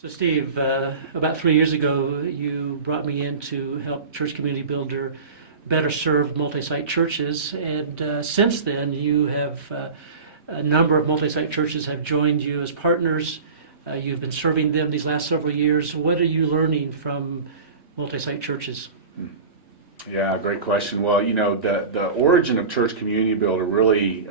So Steve, about 3 years ago, you brought me in to help Church Community Builder better serve multi-site churches, and since then you have a number of multi-site churches have joined you as partners. You've been serving them these last several years. What are you learning from multi-site churches? Yeah, great question. Well, you know, the origin of Church Community Builder really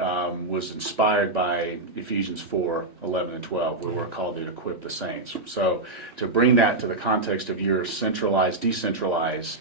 was inspired by Ephesians 4:11 and 12, where we're called to equip the saints. So to bring that to the context of your centralized, decentralized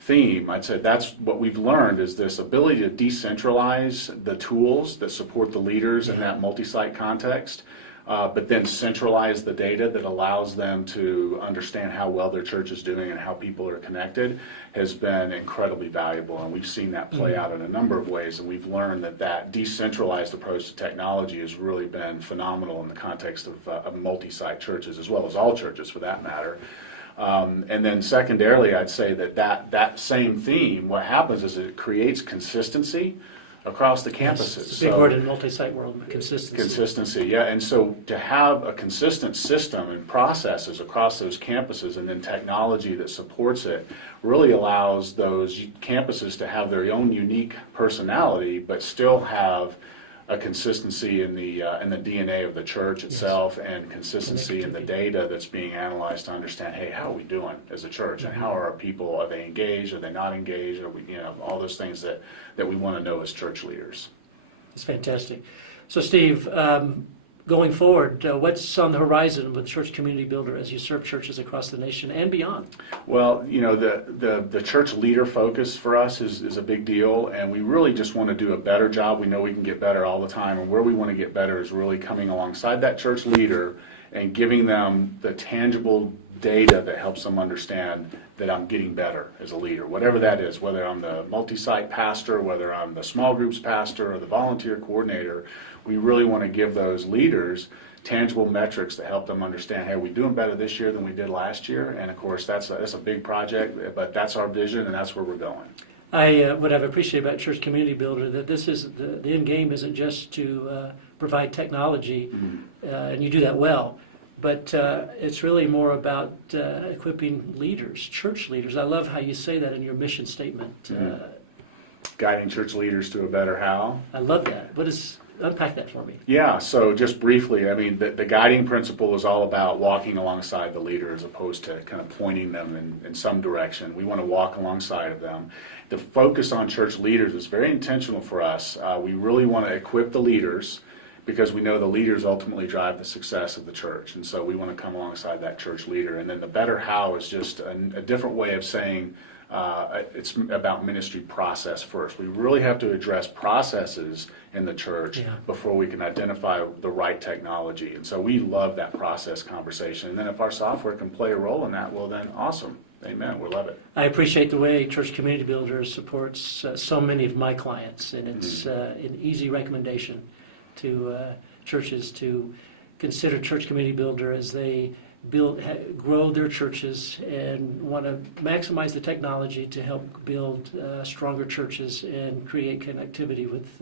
theme, I'd say that's what we've learned is this ability to decentralize the tools that support the leaders in that multi-site context, but then centralize the data that allows them to understand how well their church is doing and how people are connected has been incredibly valuable. And we've seen that play out in a number of ways, and we've learned that that decentralized approach to technology has really been phenomenal in the context of multi-site churches, as well as all churches for that matter. And then secondarily, I'd say that same theme, what happens is it creates consistency across the campuses. It's a big word in multi-site world, but consistency. Consistency, yeah. And so to have a consistent system and processes across those campuses and then technology that supports it really allows those campuses to have their own unique personality, but still have a consistency in the DNA of the church itself, and consistency in the data that's being analyzed to understand, hey, how are we doing as a church, and how are our people? Are they engaged? Are they not engaged? Are we, all those things that we want to know as church leaders. It's fantastic. So, Steve, going forward, what's on the horizon with Church Community Builder as you serve churches across the nation and beyond? Well, the church leader focus for us is a big deal, and we really just want to do a better job. We know we can get better all the time, and where we want to get better is really coming alongside that church leader and giving them the tangible data that helps them understand that I'm getting better as a leader, whatever that is, whether I'm the multi-site pastor, whether I'm the small groups pastor or the volunteer coordinator. We really want to give those leaders tangible metrics that help them understand, hey, we're doing better this year than we did last year. And of course, that's a big project, but that's our vision and that's where we're going. What I've appreciated about Church Community Builder, that this is the end game isn't just to provide technology, and you do that well, but it's really more about equipping leaders, church leaders. I love how you say that in your mission statement. Guiding church leaders to a better how. I love that. Unpack that for me. Yeah, so just briefly, I mean, the guiding principle is all about walking alongside the leader as opposed to kind of pointing them in some direction. We want to walk alongside of them. The focus on church leaders is very intentional for us. We really want to equip the leaders because we know the leaders ultimately drive the success of the church. And so we want to come alongside that church leader. And then the better how is just a different way of saying it's about ministry process first. We really have to address processes in the church before we can identify the right technology. And so we love that process conversation. And then if our software can play a role in that, well then awesome. Amen. We love it. I appreciate the way Church Community Builder supports so many of my clients, and it's an easy recommendation to churches to consider Church Community Builder as they grow their churches and want to maximize the technology to help build stronger churches and create connectivity with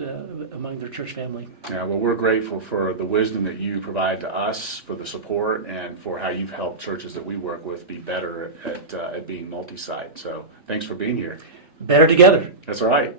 among their church family. Yeah, well, we're grateful for the wisdom that you provide to us, for the support, and for how you've helped churches that we work with be better at being multi-site. So thanks for being here. Better together. That's all right.